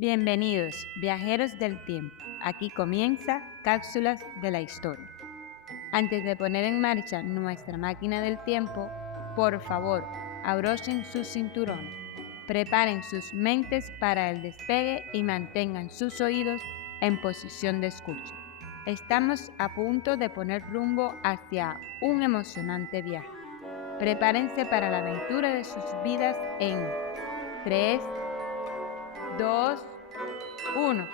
Bienvenidos, viajeros del tiempo. Aquí comienza Cápsulas de la Historia. Antes de poner en marcha nuestra máquina del tiempo, por favor, abrochen sus cinturones, preparen sus mentes para el despegue y mantengan sus oídos en posición de escucha. Estamos a punto de poner rumbo hacia un emocionante viaje. Prepárense para la aventura de sus vidas en 3, 2, 1.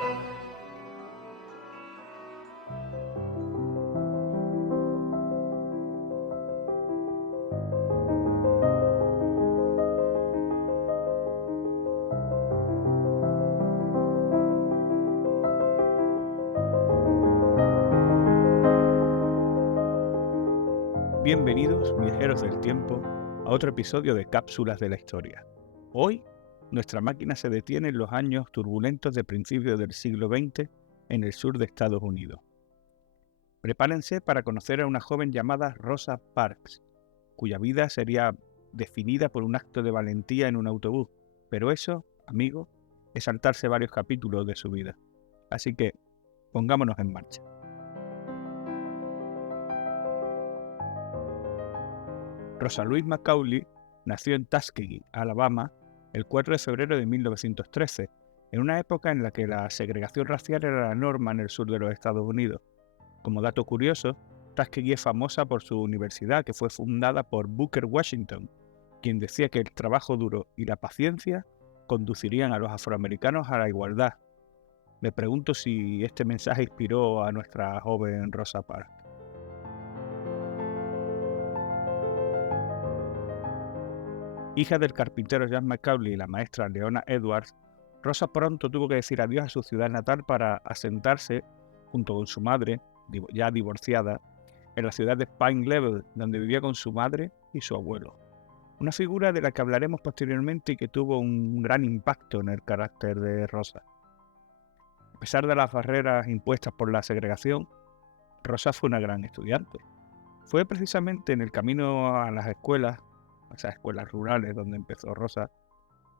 Bienvenidos, viajeros del tiempo, a otro episodio de Cápsulas de la Historia. Hoy, nuestra máquina se detiene en los años turbulentos de principios del siglo XX en el sur de Estados Unidos. Prepárense para conocer a una joven llamada Rosa Parks, cuya vida sería definida por un acto de valentía en un autobús, pero eso, amigos, es saltarse varios capítulos de su vida. Así que, pongámonos en marcha. Rosa Louise Macaulay nació en Tuskegee, Alabama, el 4 de febrero de 1913, en una época en la que la segregación racial era la norma en el sur de los Estados Unidos. Como dato curioso, Tuskegee es famosa por su universidad, que fue fundada por Booker Washington, quien decía que el trabajo duro y la paciencia conducirían a los afroamericanos a la igualdad. Me pregunto si este mensaje inspiró a nuestra joven Rosa Parks. Hija del carpintero John Macaulay y la maestra Leona Edwards, Rosa pronto tuvo que decir adiós a su ciudad natal para asentarse, junto con su madre, ya divorciada, en la ciudad de Pine Level, donde vivía con su madre y su abuelo. Una figura de la que hablaremos posteriormente y que tuvo un gran impacto en el carácter de Rosa. A pesar de las barreras impuestas por la segregación, Rosa fue una gran estudiante. Fue precisamente en el camino a las escuelas, esas escuelas rurales donde empezó Rosa,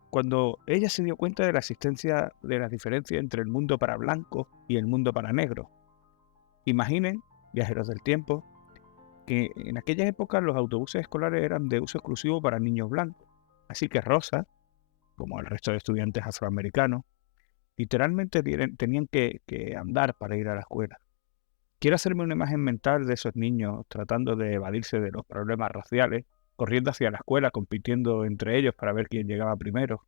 cuando ella se dio cuenta de la existencia de las diferencias entre el mundo para blancos y el mundo para negros. Imaginen, viajeros del tiempo, que en aquella época los autobuses escolares eran de uso exclusivo para niños blancos. Así que Rosa, como el resto de estudiantes afroamericanos, literalmente tenían que andar para ir a la escuela. Quiero hacerme una imagen mental de esos niños tratando de evadirse de los problemas raciales, corriendo hacia la escuela, compitiendo entre ellos para ver quién llegaba primero,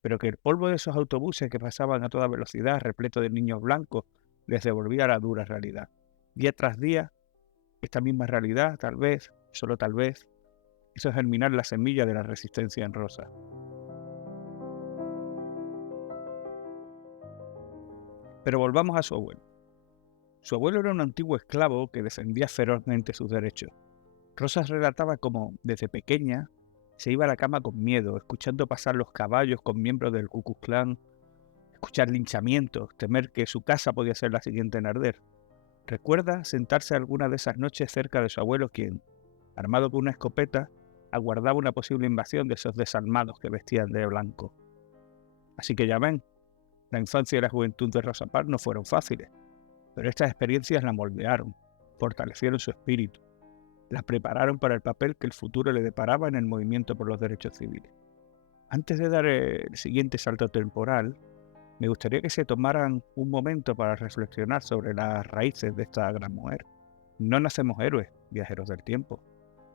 pero que el polvo de esos autobuses que pasaban a toda velocidad, repleto de niños blancos, les devolvía la dura realidad. Día tras día, esta misma realidad, tal vez, solo tal vez, hizo germinar la semilla de la resistencia en Rosa. Pero volvamos a su abuelo. Su abuelo era un antiguo esclavo que defendía ferozmente sus derechos. Rosa relataba cómo, desde pequeña, se iba a la cama con miedo, escuchando pasar los caballos con miembros del Ku Klux Klan, escuchar linchamientos, temer que su casa podía ser la siguiente en arder. Recuerda sentarse alguna de esas noches cerca de su abuelo, quien, armado con una escopeta, aguardaba una posible invasión de esos desalmados que vestían de blanco. Así que ya ven, la infancia y la juventud de Rosa Parks no fueron fáciles, pero estas experiencias la moldearon, fortalecieron su espíritu, la prepararon para el papel que el futuro le deparaba en el movimiento por los derechos civiles. Antes de dar el siguiente salto temporal, me gustaría que se tomaran un momento para reflexionar sobre las raíces de esta gran mujer. No nacemos héroes, viajeros del tiempo.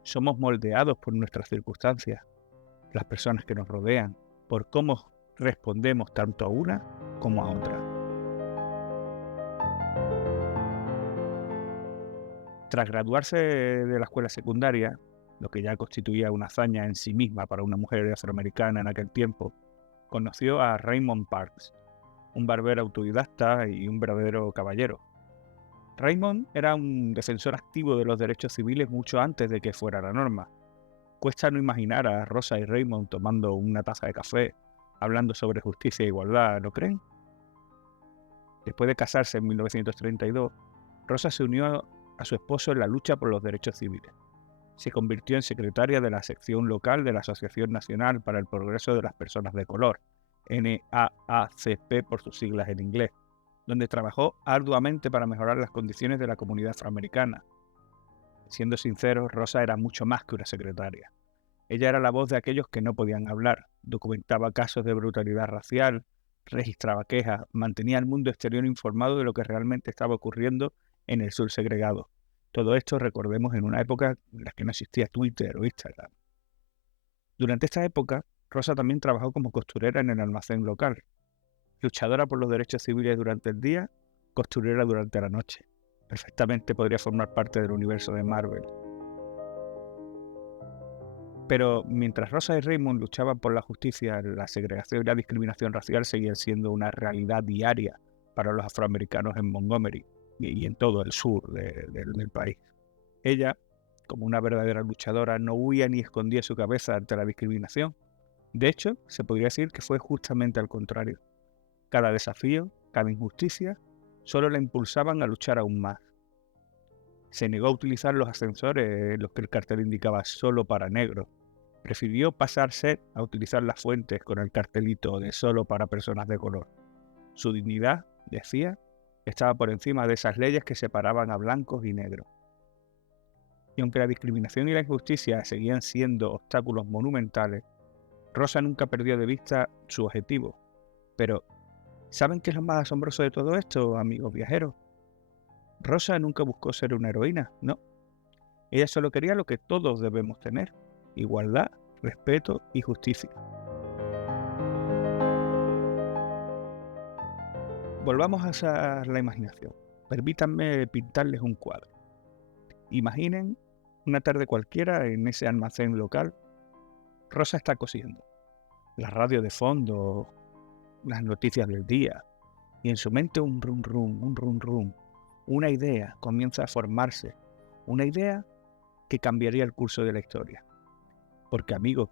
Somos moldeados por nuestras circunstancias, las personas que nos rodean, por cómo respondemos tanto a una como a otra. Tras graduarse de la escuela secundaria, lo que ya constituía una hazaña en sí misma para una mujer afroamericana en aquel tiempo, conoció a Raymond Parks, un barbero autodidacta y un verdadero caballero. Raymond era un defensor activo de los derechos civiles mucho antes de que fuera la norma. Cuesta no imaginar a Rosa y Raymond tomando una taza de café, hablando sobre justicia e igualdad, ¿no creen? Después de casarse en 1932, Rosa se unió a su esposo en la lucha por los derechos civiles. Se convirtió en secretaria de la sección local de la Asociación Nacional para el Progreso de las Personas de Color, NAACP por sus siglas en inglés, donde trabajó arduamente para mejorar las condiciones de la comunidad afroamericana. Siendo sinceros, Rosa era mucho más que una secretaria. Ella era la voz de aquellos que no podían hablar, documentaba casos de brutalidad racial, registraba quejas, mantenía al mundo exterior informado de lo que realmente estaba ocurriendo en el sur segregado. Todo esto, recordemos, en una época en la que no existía Twitter o Instagram. Durante esta época, Rosa también trabajó como costurera en el almacén local. Luchadora por los derechos civiles durante el día, costurera durante la noche. Perfectamente podría formar parte del universo de Marvel. Pero mientras Rosa y Raymond luchaban por la justicia, la segregación y la discriminación racial seguían siendo una realidad diaria para los afroamericanos en Montgomery y en todo el sur del país. Ella, como una verdadera luchadora, no huía ni escondía su cabeza ante la discriminación. De hecho, se podría decir que fue justamente al contrario. Cada desafío, cada injusticia, solo la impulsaban a luchar aún más. Se negó a utilizar los ascensores en los que el cartel indicaba solo para negros. Prefirió pasarse a utilizar las fuentes con el cartelito de solo para personas de color. Su dignidad, decía, estaba por encima de esas leyes que separaban a blancos y negros. Y aunque la discriminación y la injusticia seguían siendo obstáculos monumentales, Rosa nunca perdió de vista su objetivo. Pero, ¿saben qué es lo más asombroso de todo esto, amigos viajeros? Rosa nunca buscó ser una heroína, no. Ella solo quería lo que todos debemos tener: igualdad, respeto y justicia. Volvamos a usar la imaginación. Permítanme pintarles un cuadro. Imaginen una tarde cualquiera en ese almacén local. Rosa está cosiendo. La radio de fondo, las noticias del día, y en su mente un rum rum, un rum rum. Una idea comienza a formarse, una idea que cambiaría el curso de la historia. Porque, amigos,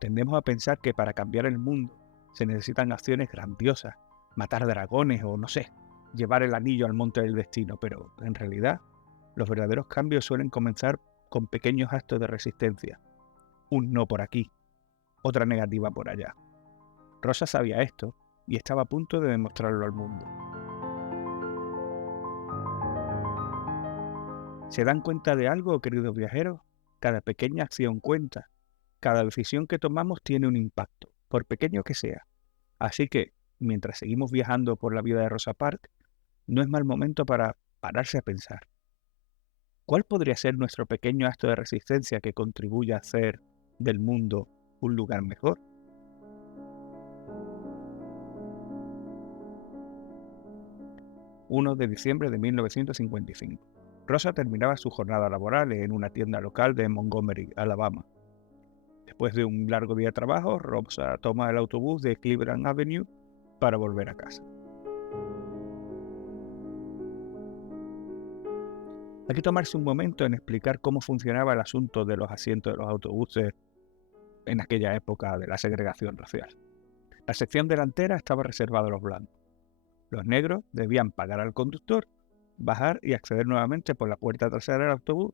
tendemos a pensar que para cambiar el mundo se necesitan acciones grandiosas, matar dragones o, no sé, llevar el anillo al monte del destino, pero en realidad los verdaderos cambios suelen comenzar con pequeños actos de resistencia. Un no por aquí, otra negativa por allá. Rosa sabía esto y estaba a punto de demostrarlo al mundo. ¿Se dan cuenta de algo, queridos viajeros? Cada pequeña acción cuenta. Cada decisión que tomamos tiene un impacto, por pequeño que sea. Así que, mientras seguimos viajando por la vida de Rosa Parks, no es mal momento para pararse a pensar. ¿Cuál podría ser nuestro pequeño acto de resistencia que contribuya a hacer del mundo un lugar mejor? ...1 de diciembre de 1955. Rosa terminaba su jornada laboral en una tienda local de Montgomery, Alabama. Después de un largo día de trabajo, Rosa toma el autobús de Cleveland Avenue para volver a casa. Hay que tomarse un momento en explicar cómo funcionaba el asunto de los asientos de los autobuses en aquella época de la segregación racial. La sección delantera estaba reservada a los blancos. Los negros debían pagar al conductor, bajar y acceder nuevamente por la puerta trasera del autobús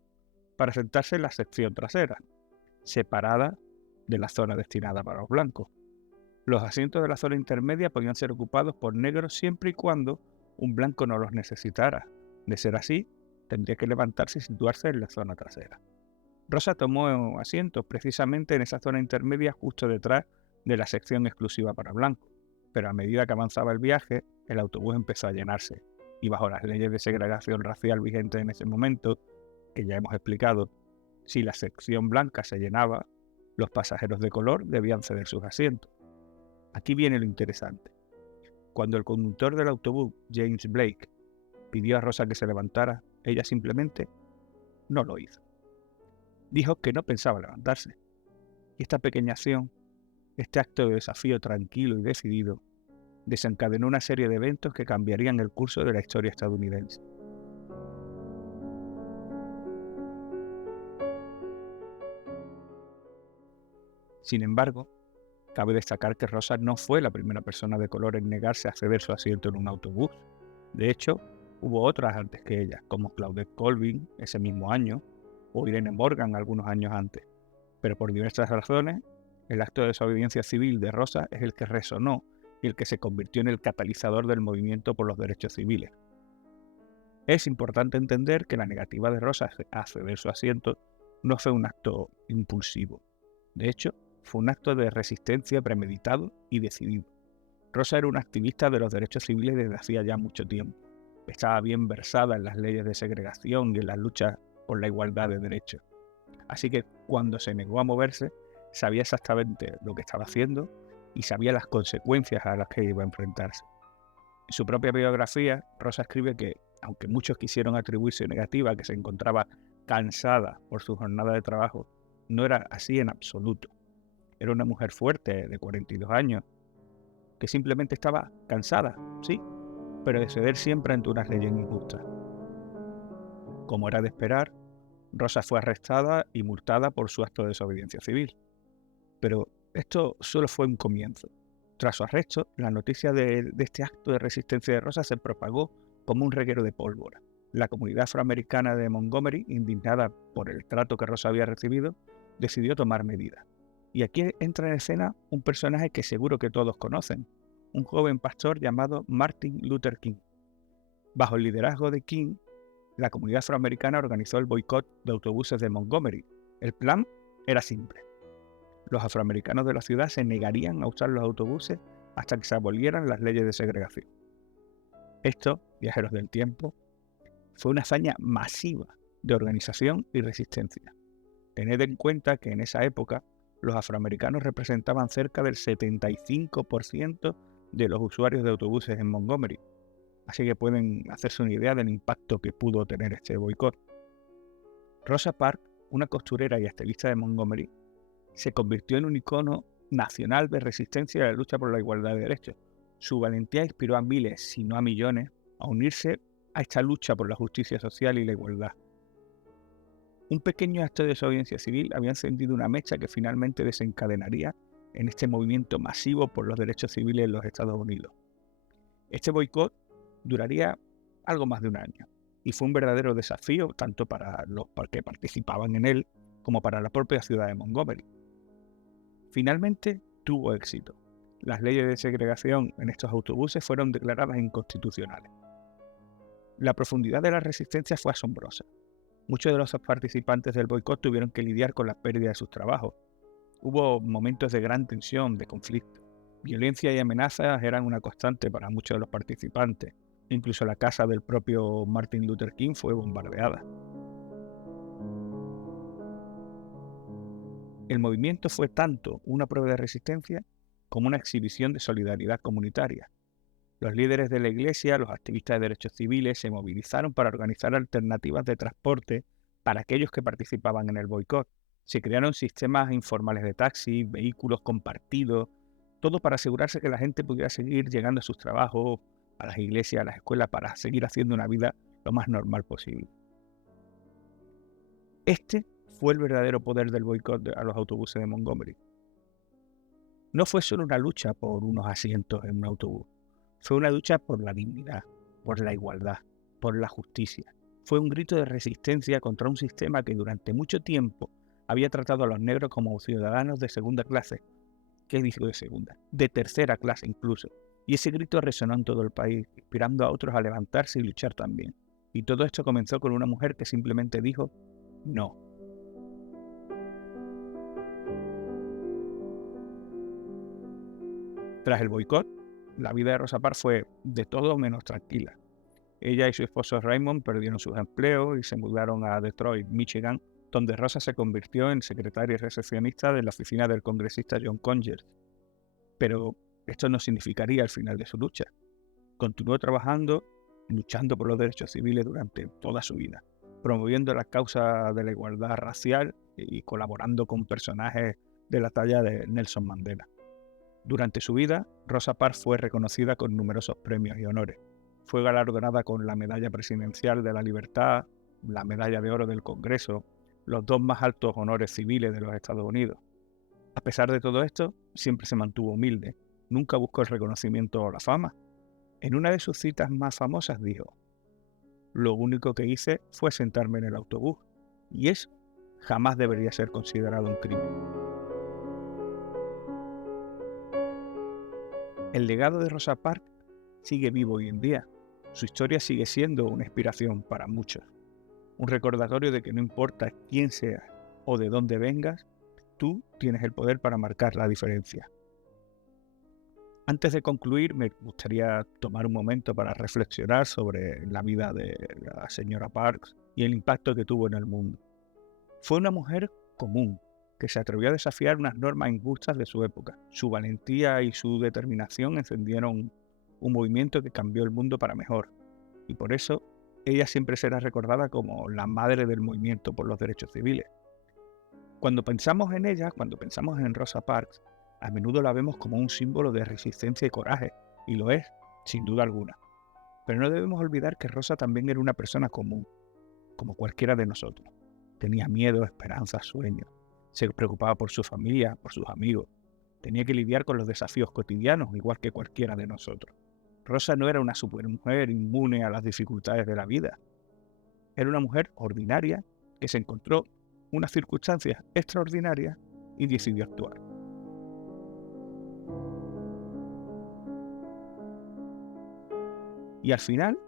para sentarse en la sección trasera, separada de la zona destinada para los blancos. Los asientos de la zona intermedia podían ser ocupados por negros siempre y cuando un blanco no los necesitara. De ser así, tendría que levantarse y situarse en la zona trasera. Rosa tomó asientos precisamente en esa zona intermedia justo detrás de la sección exclusiva para blancos, pero a medida que avanzaba el viaje, el autobús empezó a llenarse, y bajo las leyes de segregación racial vigentes en ese momento, que ya hemos explicado, si la sección blanca se llenaba, los pasajeros de color debían ceder sus asientos. Aquí viene lo interesante. Cuando el conductor del autobús, James Blake, pidió a Rosa que se levantara, ella simplemente no lo hizo. Dijo que no pensaba levantarse. Y esta pequeña acción, este acto de desafío tranquilo y decidido, desencadenó una serie de eventos que cambiarían el curso de la historia estadounidense. Sin embargo, cabe destacar que Rosa no fue la primera persona de color en negarse a ceder su asiento en un autobús. De hecho, hubo otras antes que ella, como Claudette Colvin ese mismo año, o Irene Morgan algunos años antes. Pero por diversas razones, El acto de desobediencia civil de Rosa es el que resonó y el que se convirtió en el catalizador del movimiento por los derechos civiles. Es importante entender que la negativa de Rosa a ceder su asiento no fue un acto impulsivo. De hecho, fue un acto de resistencia premeditado y decidido. Rosa era una activista de los derechos civiles desde hacía ya mucho tiempo. Estaba bien versada en las leyes de segregación y en las luchas por la igualdad de derechos. Así que cuando se negó a moverse, sabía exactamente lo que estaba haciendo y sabía las consecuencias a las que iba a enfrentarse. En su propia biografía, Rosa escribe que, aunque muchos quisieron atribuir su negativa, que se encontraba cansada por su jornada de trabajo, no era así en absoluto. Era una mujer fuerte, de 42 años, que simplemente estaba cansada, sí, pero de ceder siempre ante unas leyes injustas. Como era de esperar, Rosa fue arrestada y multada por su acto de desobediencia civil. Pero esto solo fue un comienzo. Tras su arresto, la noticia de este acto de resistencia de Rosa se propagó como un reguero de pólvora. La comunidad afroamericana de Montgomery, indignada por el trato que Rosa había recibido, decidió tomar medidas. Y aquí entra en escena un personaje que seguro que todos conocen, un joven pastor llamado Martin Luther King. Bajo el liderazgo de King, la comunidad afroamericana organizó el boicot de autobuses de Montgomery. El plan era simple. Los afroamericanos de la ciudad se negarían a usar los autobuses hasta que se abolieran las leyes de segregación. Esto, viajeros del tiempo, fue una hazaña masiva de organización y resistencia. Tened en cuenta que en esa época los afroamericanos representaban cerca del 75% de los usuarios de autobuses en Montgomery, así que pueden hacerse una idea del impacto que pudo tener este boicot. Rosa Parks, una costurera y estilista de Montgomery, se convirtió en un icono nacional de resistencia y de la lucha por la igualdad de derechos. Su valentía inspiró a miles, si no a millones, a unirse a esta lucha por la justicia social y la igualdad. Un pequeño acto de desobediencia civil había encendido una mecha que finalmente desencadenaría en este movimiento masivo por los derechos civiles en los Estados Unidos. Este boicot duraría algo más de un año y fue un verdadero desafío tanto para los que participaban en él como para la propia ciudad de Montgomery. Finalmente tuvo éxito. Las leyes de segregación en estos autobuses fueron declaradas inconstitucionales. La profundidad de la resistencia fue asombrosa. Muchos de los participantes del boicot tuvieron que lidiar con la pérdida de sus trabajos. Hubo momentos de gran tensión, de conflicto. Violencia y amenazas eran una constante para muchos de los participantes. Incluso la casa del propio Martin Luther King fue bombardeada. El movimiento fue tanto una prueba de resistencia como una exhibición de solidaridad comunitaria. Los líderes de la iglesia, los activistas de derechos civiles se movilizaron para organizar alternativas de transporte para aquellos que participaban en el boicot. Se crearon sistemas informales de taxi, vehículos compartidos, todo para asegurarse que la gente pudiera seguir llegando a sus trabajos, a las iglesias, a las escuelas, para seguir haciendo una vida lo más normal posible. Este fue el verdadero poder del boicot a los autobuses de Montgomery. No fue solo una lucha por unos asientos en un autobús, fue una lucha por la dignidad, por la igualdad, por la justicia. Fue un grito de resistencia contra un sistema que durante mucho tiempo había tratado a los negros como ciudadanos de segunda clase. ¿Qué digo de segunda? De tercera clase incluso. Y ese grito resonó en todo el país, inspirando a otros a levantarse y luchar también. Y todo esto comenzó con una mujer que simplemente dijo no. Tras el boicot, la vida de Rosa Parks fue de todo menos tranquila. Ella y su esposo Raymond perdieron sus empleos y se mudaron a Detroit, Michigan, donde Rosa se convirtió en secretaria y recepcionista de la oficina del congresista John Conyers. Pero esto no significaría el final de su lucha. Continuó trabajando, luchando por los derechos civiles durante toda su vida, promoviendo la causa de la igualdad racial y colaborando con personajes de la talla de Nelson Mandela. Durante su vida, Rosa Parks fue reconocida con numerosos premios y honores. Fue galardonada con la Medalla Presidencial de la Libertad, la Medalla de Oro del Congreso, los dos más altos honores civiles de los Estados Unidos. A pesar de todo esto, siempre se mantuvo humilde, nunca buscó el reconocimiento o la fama. En una de sus citas más famosas dijo: "Lo único que hice fue sentarme en el autobús, y eso jamás debería ser considerado un crimen". El legado de Rosa Parks sigue vivo hoy en día. Su historia sigue siendo una inspiración para muchos. Un recordatorio de que no importa quién seas o de dónde vengas, tú tienes el poder para marcar la diferencia. Antes de concluir, me gustaría tomar un momento para reflexionar sobre la vida de la señora Parks y el impacto que tuvo en el mundo. Fue una mujer común, que se atrevió a desafiar unas normas injustas de su época. Su valentía y su determinación encendieron un movimiento que cambió el mundo para mejor, y por eso ella siempre será recordada como la madre del movimiento por los derechos civiles. Cuando pensamos en ella, cuando pensamos en Rosa Parks, a menudo la vemos como un símbolo de resistencia y coraje, y lo es, sin duda alguna. Pero no debemos olvidar que Rosa también era una persona común, como cualquiera de nosotros. Tenía miedo, esperanzas, sueños. Se preocupaba por su familia, por sus amigos. Tenía que lidiar con los desafíos cotidianos, igual que cualquiera de nosotros. Rosa no era una supermujer inmune a las dificultades de la vida. Era una mujer ordinaria que se encontró unas circunstancias extraordinarias y decidió actuar. Y al final,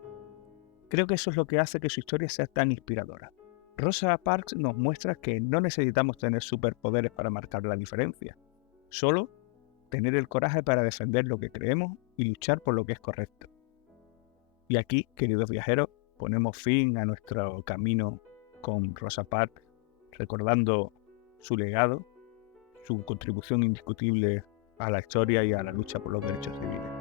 creo que eso es lo que hace que su historia sea tan inspiradora. Rosa Parks nos muestra que no necesitamos tener superpoderes para marcar la diferencia, solo tener el coraje para defender lo que creemos y luchar por lo que es correcto. Y aquí, queridos viajeros, ponemos fin a nuestro camino con Rosa Parks, recordando su legado, su contribución indiscutible a la historia y a la lucha por los derechos civiles.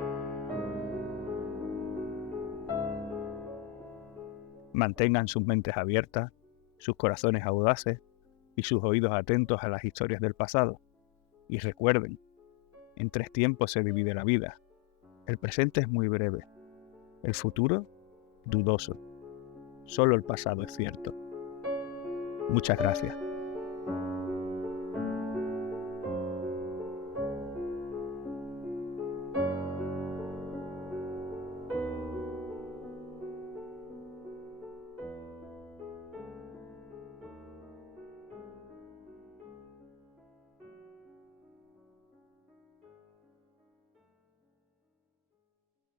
Mantengan sus mentes abiertas, sus corazones audaces y sus oídos atentos a las historias del pasado. Y recuerden, en 3 tiempos se divide la vida. El presente es muy breve, el futuro dudoso. Solo el pasado es cierto. Muchas gracias.